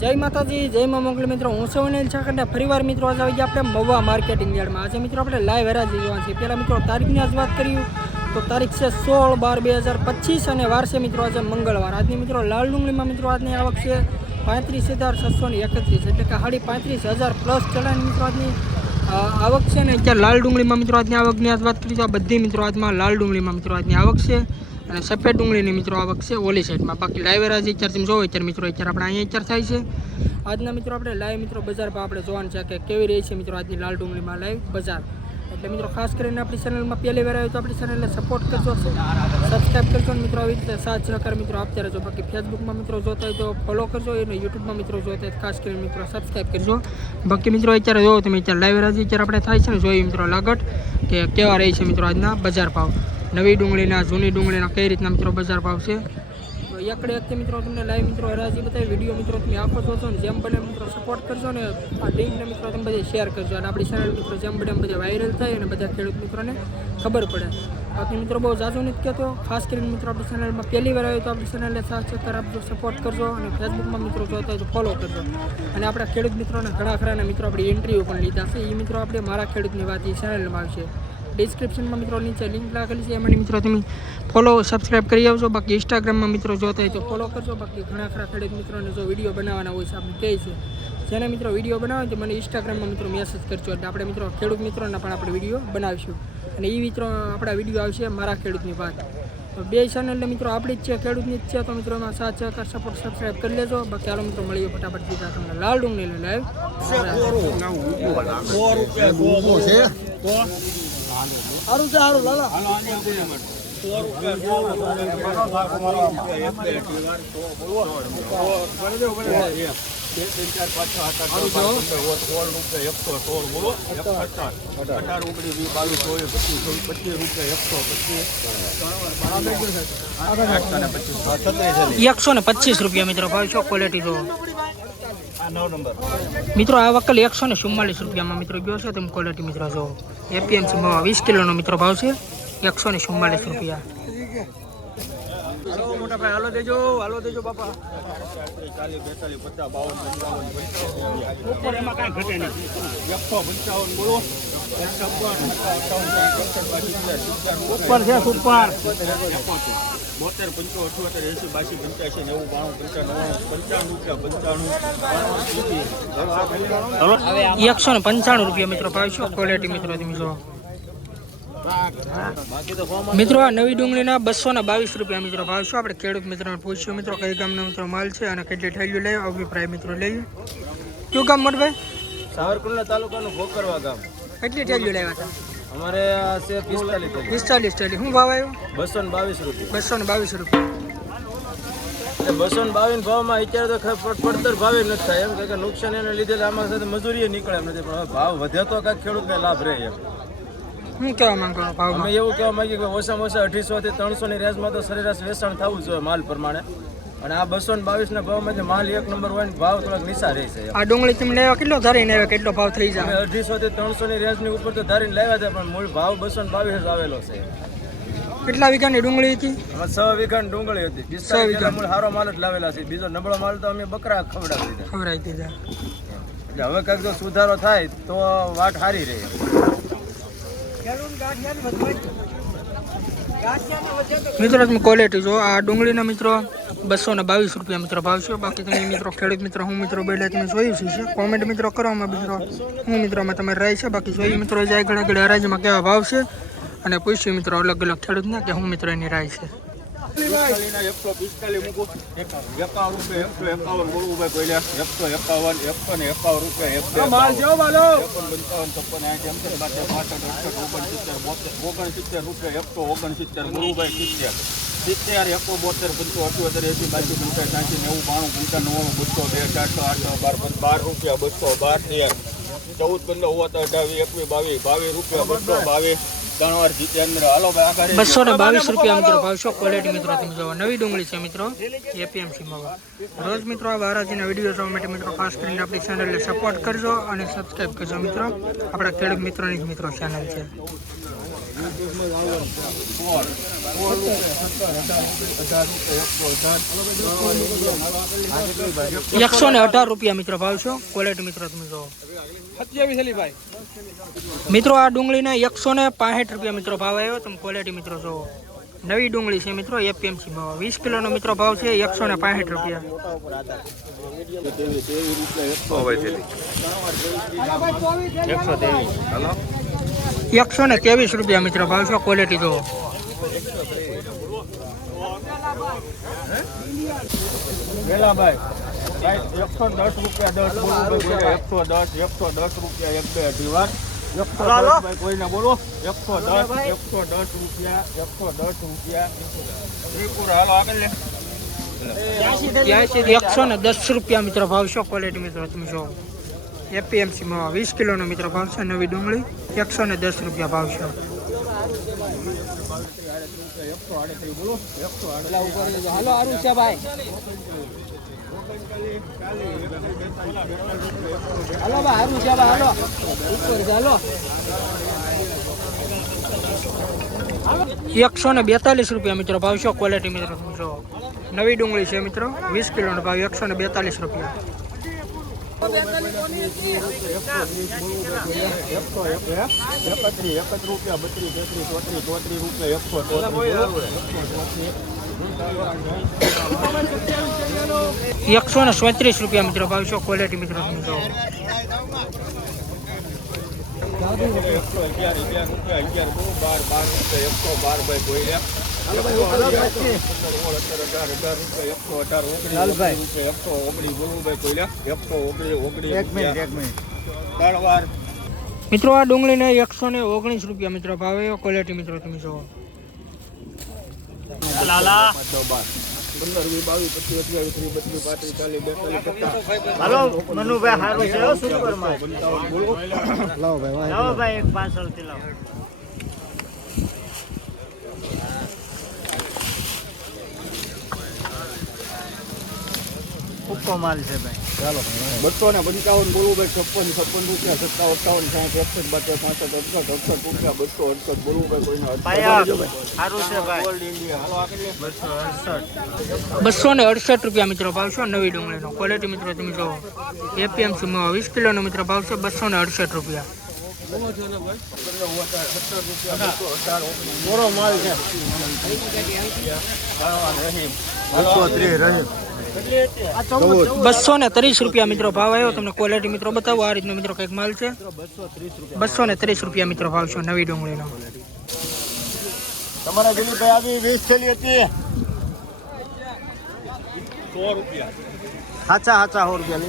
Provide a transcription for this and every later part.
જય માતાજી, જય મા મોગલ. મિત્રો, હું સૌ અનિલ છાકંડા ફરીવાર મિત્રો, આજે આવી ગયા આપણે મવા માર્કેટિંગ યાર્ડમાં. આજે મિત્રો, આપણે લાઈવ હરાજી જોવા છે. પહેલાં મિત્રો, તારીખની આજ વાત કરીએ. તો તારીખ છે સોળ બાર બે હજાર પચીસ અને વાર મિત્રો, આજે મંગળવાર. આજની મિત્રો, લાલ ડુંગળીમાં મિત્રો, આજની આવક છે પાંત્રીસ હજાર છસો ને એકત્રીસ. એટલે કે સાડી પાંત્રીસ હજાર પ્લસ ચલાની મિત્રો, આજની આવક છે ને, અત્યારે લાલ ડુંગળીમાં મિત્રો, આજની આવકની આજ વાત કરીએ તો આ બધી મિત્રો, આજમાં લાલ ડુંગળીમાં મિત્રો, આજની આવક છે. અને સફેદ ડુંગળીની મિત્રો આવક છે ઓલી સાઈડમાં. બાકી લાઈવ હરાજી અત્યારે તમે જોવો અત્યારે મિત્રો, અત્યારે આપણે અહીંયા અત્યારે થાય છે. આજના મિત્રો આપણે લાઈવ મિત્રો બજાર ભાવ આપણે જોવાનું છે કે કેવી રહી છે મિત્રો આજની લાલ ડુંગળીમાં લાઈવ બજાર. એટલે મિત્રો ખાસ કરીને આપણી ચેનલમાં પહેલી વાર આવ્યો તો આપણી ચેનલને સપોર્ટ કરજો સબસ્ક્રાઈબ કરજો અને મિત્રો આવી રીતે સાથ સહકાર મિત્રો આપતા રહેજો. બાકી ફેસબુકમાં મિત્રો જોતા હોય તો ફોલો કરજો, અને યુટ્યુબમાં મિત્રો જોતા હોય તો ખાસ કરીને મિત્રો સબસ્ક્રાઈબ કરજો. બાકી મિત્રો અત્યારે જોવો તમે, અત્યારે લાઈવ રાજી અત્યારે આપણે થાય છે ને જોઈએ મિત્રો લાગટ, કે કેવા રહી છે મિત્રો આજના બજાર ભાવ. નવી ડુંગળીના, જૂની ડુંગળીના કઈ રીતના મિત્રો બજાર ભાવ છે? એકડે એકથી મિત્રો તમને લાઈવ મિત્રો હરાજી બતાવી, વીડિયો મિત્રો તમે આખો જોશો ને, જેમ બને મિત્રો સપોર્ટ કરજો ને, આ લિંકને મિત્રો તમે બધી શેર કરજો. અને આપણી ચેનલ મિત્રો જેમ બને એમ બધા વાયરલ થાય અને બધા ખેડૂત મિત્રોને ખબર પડે. બાકી મિત્રો બહુ જાજુ નથી કહેતો. ખાસ કરીને મિત્રો આપણી ચેનલમાં પહેલી વાર આવ્યો તો આપણી ચેનલને સાથ સહકાર આપજો સપોર્ટ કરજો અને ફેસબુકમાં મિત્રો જોતા હોય તો ફોલો કરજો. અને આપણા ખેડૂત મિત્રોને ઘણા ખરાના મિત્રો આપણી એન્ટ્રીઓ પણ લીધા છે. એ મિત્રો આપણે મારા ખેડૂતની વાત એ ચેનલમાં આવશે. ડિસ્ક્રિપ્શનમાં મિત્રો નીચે લિંક લાગેલી છે. એમાંની મિત્રો તમે ફોલો સબસ્ક્રાઈબ કરી આવજો. બાકી ઇન્સ્ટાગ્રામમાં મિત્રો જોતા હોય તો ફોલો કરજો. બાકી ઘણા ખરા ખેડૂત મિત્રોને જો વીડિયો બનાવવાના હોય છે આપણે કહે છે. જેને મિત્રો વીડિયો બનાવે તો મને ઇન્સ્ટાગ્રામમાં મિત્રો મેસેજ કરજો. એટલે આપણે મિત્રો ખેડૂત મિત્રોના પણ આપણે વીડિયો બનાવીશું. અને એ મિત્રો આપણા વીડિયો આવશે મારા ખેડૂતની વાત. તો બે ચેનલ મિત્રો આપણી જ છે ખેડૂતની જ છે. તો મિત્રો એમાં સાથ સહકાર સપોર્ટ સબસ્ક્રાઈબ કરી લેજો. બાકી હાલો મિત્રો મળીએ ફટાફટ સીધા તમને લાલ ડુંગળી લાઈવ સારું છે સારું લાલા એકસો ને પચીસ રૂપિયા મિત્રો ભાવ છો ક્વોલિટી જો. મિત્રો આ વકલ એકસો ને ચુમ્માલીસ રૂપિયામાં મિત્રો ગયો છે તમે ક્વોલિટી મિત્રો જો. એપીએમસી વીસ કિલોનો મિત્રો ભાવ છે એકસો ને ચુમ્માલીસ રૂપિયા હાલો મોટા ભાઈ હાલો દેજો હાલો દેજો બાપા ઉપર છે ઉપર બોતેર પંચો અઠ્યોતેર એસી બાસી પંચ્યાસી નેવું બાણું પંચાણું પંચાણું રૂપિયા પંચાણું એકસો ને પંચાણું રૂપિયા મિત્રો ભાવ છે ક્વોલિટી મિત્રો તમે જો મિત્રો આ નવી ડુંગળીના બસો ને બાવીસ રૂપિયા મિત્રો ભાવ છે આપણે ખેડૂત મિત્રોને પૂછ્યું. મિત્રો કઈ ગામનો મિત્રો માલ છે અને કેટલી ઠેલીઓ લઈએ અભિપ્રાય મિત્રો લઈએ. કયું ગામ મોટભાઈ સાવરકુંડલા તાલુકાનું ભોકરવા ગામ. કેટલી ઠેલીઓ લેવા હતા? અમારે આ છે પિસ્તાલીસ પિસ્તાલીસ ટેલી શું ભાવ આવ્યો? બસો ને બાવીસ રૂપિયા. બસો ને બાવીસ રૂપિયા. બસો ને બાવીસ ભાવમાં અત્યારે તો પડતર ભાવે નથી થાય. એમ કે નુકસાન એને લીધે આમાં સાથે મજૂરી નીકળે એમ નથી. પણ હવે ભાવ વધે તો કાંઈક ખેડૂતને લાભ રહે એમ. શું કહેવા ભાવ અમે એવું કહેવા માંગીએ કે ઓછામાં ઓછા અઢીસો થી ત્રણસો ની રેન્જમાં તો સરેરાશ વેચાણ થવું જોઈએ માલ પ્રમાણે. અને આ બસો ને બાવીસ ના ભાવમાં જે માલ એક નંબર હોય ભાવ થોડાક નીચા રહે છે. આ ડુંગળી તમે લેવા કેટલો ધારીને આવે કેટલો ભાવ થઈ જાય? અઢીસો થી ત્રણસો ની રેન્જની ઉપર તો ધારીને લાવ્યા છે પણ મૂળ ભાવ બસો ને બાવીસ જ આવેલો છે. કેટલા વીઘાની ડુંગળી હતી? છ વીઘા ડુંગળી હતી. પિસ્તાલીસ વીઘા. મૂળ સારો માલ જ લાવેલા છે. બીજો નબળો માલ તો અમે બકરા ખવડાવી દીધા. ખવડાવી દીધા. એટલે હવે કાંઈક જો સુધારો થાય તો વાટ સારી રહે. મિત્રો તમે ક્વોલિટી જો આ ડુંગળીના મિત્રો બસો ને બાવીસ રૂપિયા મિત્રો ભાવ છે બાકી તમે મિત્રો ખેડૂત મિત્રો હું મિત્રો બેલા તમે જોયું છે કોમેન્ટ મિત્રો કરવામાં મિત્રો હું મિત્રોમાં તમે રહે છે બાકી જોયું મિત્રો જાય ઘણા ઘણા રાજ્યમાં કેવા ભાવ છે અને પૂછ્યું મિત્રો અલગ અલગ ખેડૂતના કે હું મિત્રો એની રાય છે ઓગણસિત્તેર રૂપિયા એકસો ઓગણસિત્તેર ગુરુભાઈ સિત્તેર સિત્તેર એકો બોતેર પંચો અઠ્યોતેર એસી બાજુ પંચાસ સાંસી નેવું, બાણું પંચાણું બસો બે ચારસો આઠસો બાર બાર રૂપિયા, બસો બાર તેર ચૌદ, પંદર ઓગણ અઢાવી, એકવીસ, બાવીસ બાવીસ રૂપિયા, બસો બાવીસ. દાણવાર જીતેન્દ્ર, હાલો ભાઈ. બસો બાવીસ રૂપિયા, મિત્રો ભાવશો ક્વોલિટી મિત્રો, તમે જોવો. નવી ડુંગળી છે, મિત્રો. એપીએમસીમાં રોજ, મિત્રો, આ વીડિયો જોવા મિત્રો, ખાસ કરીને આપણી ચેનલને સપોર્ટ કરજો અને સબસ્ક્રાઈબ કરજો, મિત્રો. આપણા ખેડૂત મિત્રોની જ, મિત્રો ચેનલ છે. એકસો ને અઢાર રૂપિયા મિત્રો ભાવ છો? ક્વોલિટી મિત્રો તમે જોવો મિત્રો આ ડુંગળીને એકસો ને પાસઠ રૂપિયા મિત્રો ભાવ આવ્યો. તમે ક્વોલિટી મિત્રો જોવો નવી ડુંગળી છે મિત્રો એપીએમસી ભાવ. વીસ કિલોનો મિત્રો ભાવ છે એકસો ને પાસઠ રૂપિયા, એકસો. ને ત્રેવીસ રૂપિયા મિત્રો ભાવ છે ક્વોલિટી જોવો એકસો દસ રૂપિયા દસ બોલો ભાઈ કોઈને એકસો દસ એકસો દસ રૂપિયા એક બે અઢી કોઈને બોલો. એકસો દસ એકસો દસ રૂપિયા એકસો દસ રૂપિયા. ત્રિપુરા હાલો આગળ લે. એકસો ને દસ રૂપિયા મિત્રો ભાવ છે ક્વોલિટી મિત્રો તમે જોવો એપીએમસીમાં વીસ કિલોનો મિત્રો ભાવ છે નવી ડુંગળી. એકસો ને દસ રૂપિયા ભાવ છે. હાલો સારું છે ભાઈ હાલો. છે હાલો. ઉપર ચાલો એકસો ને બેતાલીસ રૂપિયા મિત્રો ભાવ છો ક્વોલિટી મિત્રો. નવી ડુંગળી છે મિત્રો વીસ કિલોનો ભાવ એકસો ને બેતાલીસ રૂપિયા. એકત્રીસ રૂપિયા બત્રીસ રૂપિયા એકસો એકસો ને સોત્રીસ રૂપિયા મિત્રો ભાવ છો ક્વોલિટી મિત્રો તમે એકસો અગિયાર અગિયાર રૂપિયા, અગિયાર બાર બાર રૂપિયા, એકસો બાર ભાઈ કોઈ મિત્રો, આ ડુંગળીને એકસો ને ઓગણીસ રૂપિયા મિત્રો ભાવે. ક્વોલિટી મિત્રો તમે જોવો પચાસ હાલો, મનુભાઈ સારું છે ઉક્કો માલ છે ભાઈ. ચાલો બસો ને પંચાવન બોલવું ભાઈ છપ્પન છપ્પન રૂપિયા સત્તાવન અઠાવન સાઠ એકસઠ બાતેર પાસઠ અડસઠ અડસઠ રૂપિયા બસો અડસઠ બોલવું ભાઈ કોઈને સારું છે ભાઈ. ઓલ્ડ ઇન્ડિયા હાલો આગળ લે. બસો ને અડસઠ રૂપિયા મિત્રો ભાવ છે નવી ડુંગળીનો. ક્વોલિટી મિત્રો તમે જોવો એપીએમસીમાં વીસ કિલોનો મિત્રો ભાવ છે બસો ને અડસઠ રૂપિયા. મોરો માલ છે બસો ને ત્રીસ રૂપિયા મિત્રો ભાવ આવ્યો. તમને ક્વોલિટી મિત્રો બતાવો. આ રીતનો મિત્રો કંઈક માલ છે. બસો ને ત્રીસ રૂપિયા મિત્રો ભાવ છે નવી ડુંગળીનો. તમારા દિલીપભાઈ આવી વીસ થેલી હતી. સો રૂપિયા. સાચા સાચા સો રૂપિયા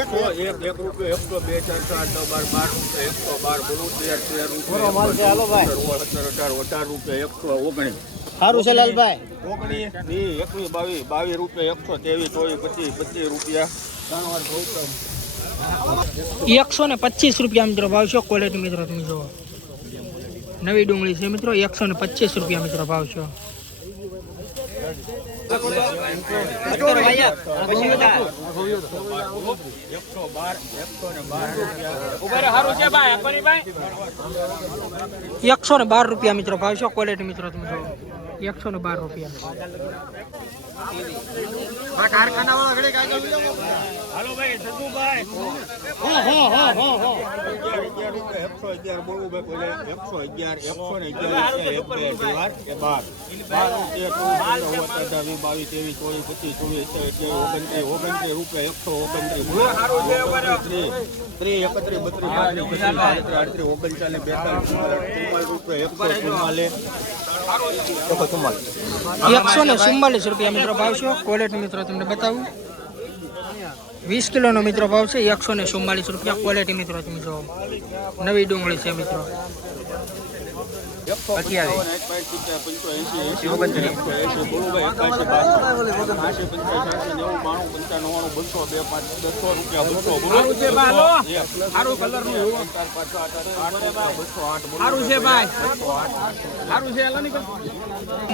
એક એક. એક રૂપિયા એકસો બે ચાર ચાર નવ બાર બાર રૂપિયા એકસો બાર બોલું તેર તેર મોરો માલ છે હાલો ભાઈ. સત્તર અઢાર અઢાર રૂપિયા એકસો ઓગણીસ. સારું છે, લાલભાઈ. બાવીસ બાવીસ રૂપિયા એકસો ત્રેવીસ ચોવીસ પચીસ પચીસ રૂપિયા એકસો ને પચીસ રૂપિયા મિત્રો ભાવ છે ક્વોલિટી મિત્રો તમે જોવો નવી ડુંગળી છે મિત્રો, એકસો ને પચીસ રૂપિયા મિત્રો ભાવ છે. એકસો ને બાર રૂપિયા મિત્રો ભાવ છે ક્વોલિટી મિત્રો તમે જોવો એકસો ને બાર રૂપિયા ઓગણત્રીસ ઓગણત્રીસ રૂપિયા એકસો ચુમ્માલીસ રૂપિયા એકસો ને ચુમ્માલીસ રૂપિયા મિત્રો ભાવ છે. ક્વોલિટી મિત્રો તમને બતાવું. વીસ કિલોનો મિત્રો ભાવ છે, એકસો ને ચુમ્માલીસ રૂપિયા. ક્વોલિટી મિત્રો તમે જોવો નવી ડુંગળી છે મિત્રો.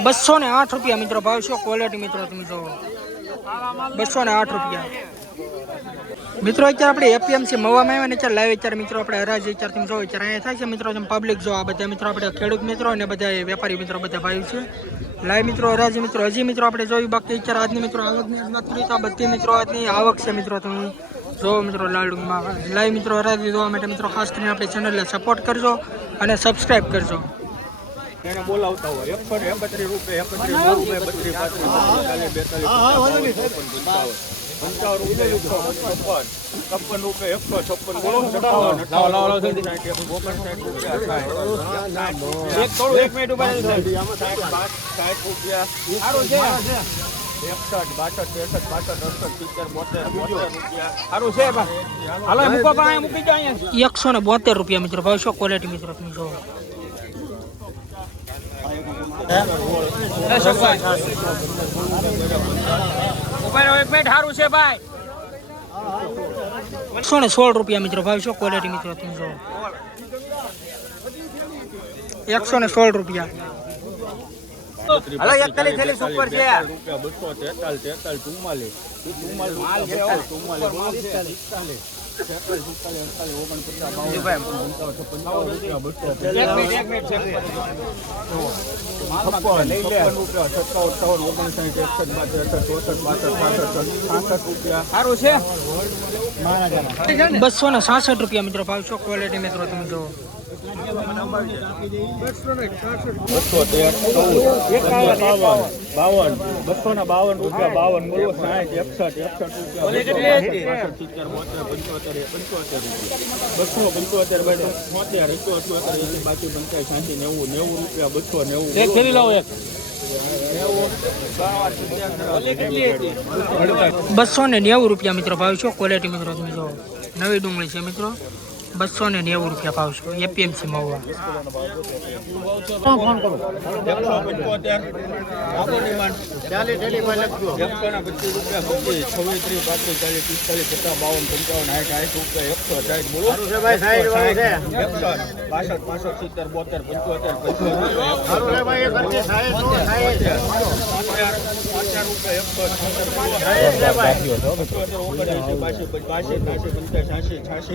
બાસી, ને આઠ રૂપિયા મિત્રો ભાવ છે ક્વોલિટી મિત્રો તમે જો બસો ને આઠ રૂપિયા. મિત્રો અત્યારે આપણે એપીએમસી મવામાં આવ્યા ને અત્યારે લાઈવ અત્યારે મિત્રો આપણે હરાજ અત્યારે મિત્રો જો અત્યારે અહીંયા થાય છે. મિત્રો તમે પબ્લિક જો આ બધા મિત્રો આપણે ખેડૂત મિત્રો અને બધા વેપારી મિત્રો બધા ભાઈ છે. લાઈવ મિત્રો હરાજ મિત્રો હજી મિત્રો આપણે જોયું બાકી અત્યારે આજની મિત્રો આવકની વાત કરીએ તો બધી મિત્રો આજની આવક છે મિત્રો. તમે જો મિત્રો લાડુમાં. લાઈવ મિત્રો હરાજી જોવા માટે મિત્રો ખાસ કરીને આપણી ચેનલને સપોર્ટ કરજો અને સબસ્ક્રાઈબ કરજો. એને બોલાવતા હોય. એકસો ને એકત્રીસ રૂપિયા એકત્રીસ રૂપિયા બત્રીસ પાંત્રીસ બેતાલીસ બેતાલીસ પંચાવન રૂપિયા એકસો છપ્પન છપ્પન રૂપિયા એકસો એક મિનિટ સાઠ એકસઠ બાસઠ ત્રેસઠ બાસઠ અડસઠ સિત્તેર બોતેર રૂપિયા એકસો ને બોતેર રૂપિયા મિત્રો ભાવ શું ક્વોલિટી મિત્રો તમે જો એક સારું છે ભાઈ. એકસો ને સોળ રૂપિયા મિત્રો ભાવ શું ક્વોલિટી મિત્રો તમે જો. એકસો ને સોળ રૂપિયા. હલો, એકતાલીસ ચાલીસ ઉપર છે. રૂપિયા બસો તેતાલ તેતાલ ચુમ્માલીસ. ચુમ્માલીસ ચુમ્માલીસ બસો ને સાસઠ રૂપિયા મિત્રો ભાવ છો ક્વોલિટી મિત્રો તમે જો બસો બાવન બસો ને બાવન રૂપિયા બાવન બોલો એકસઠ રૂપિયા બસો નેવું નેવું રૂપિયા બસો નેવું બસો ને નેવું રૂપિયા મિત્રો ભાવ છો. ક્વોલિટી મિત્રો, તમે જો નવી ડુંગળી છે મિત્રો. બસો ને નેવું રૂપિયા ભાવ છો. એપીએમસી મહુવા એકસો પંચોતેર આપો ડિમાન્ડ ચાલીસ ઠેલી પર લખજો એકસો ના પચીસ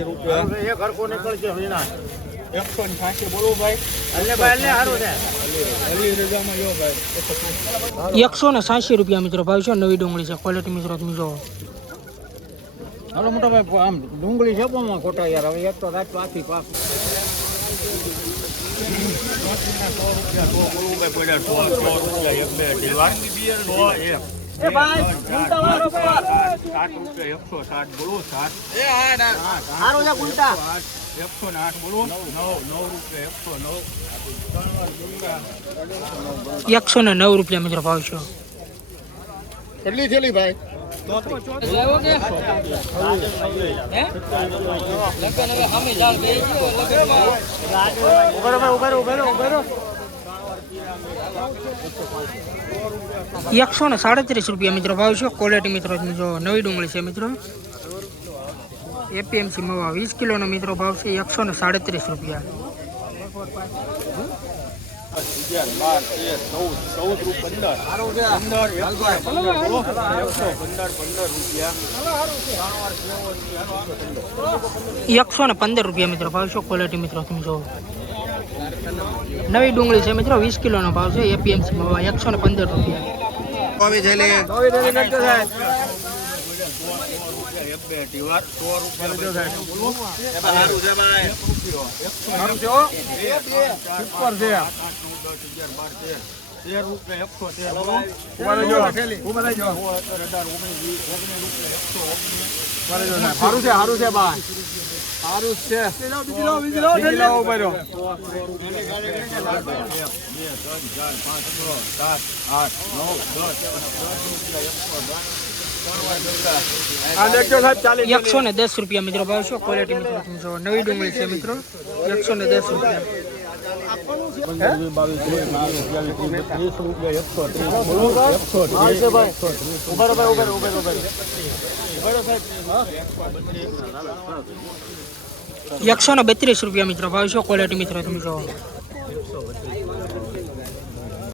રૂપિયા રૂપિયા ભાઈ ભાઈ એક એક હરખો નીકળશે વિના. એકસો ને સાસી બોલો ભાઈ. એટલે ભાઈ એટલે સારું છે. અલી રજામાં યો ભાઈ. એકસો ને સાંસી રૂપિયા મિત્રો ભાવ છે નવી ડુંગળી છે ક્વોલિટી મિત્રો તમે જો હાલો મોટા ભાઈ આમ ડુંગળી છે પણ ખોટા યાર. હવે એક તો રાત પાછી પાક. સાઠ રૂપિયા બોલો કુંટા એકસો ને બોલો. નવ રૂપિયા એકસો નવ. એકસો ને નવ રૂપિયા મિત્રો ભાવ છો. કેટલી થેલી ભાઈ? ઉભરો ઉભરો ઉભરો ઉભરો એકસો ને સાડત્રીસ રૂપિયા મિત્રો ભાવ છે. ક્વોલિટી મિત્રો જો નવી ડુંગળી છે મિત્રો. એપીએમસી મવા વીસ કિલોનો મિત્રો ભાવ છે એકસો ને સાડત્રીસ રૂપિયા. એકસો ને પંદર રૂપિયા મિત્રો ભાવ છે. ક્વોલિટી મિત્રો, તમે જો નવી ડુંગળી છે મિત્રો વીસ કિલોનો ભાવ છે એપીએમસી એકસો ને પંદર રૂપિયા. તેર એકસો તેર એકસો સારું છે સારું છે ભાઈ. સારું છે. એકસો ને દસ રૂપિયા મિત્રો ભાવ છે ક્વોલિટી મિત્રો તમે જો નવી ડુંગળી છે મિત્રો. એકસો ને દસ રૂપિયા. એકસો બત્રીસ રૂપિયા મિત્રો ભાવ છો ક્વોલિટી મિત્રો તમે જો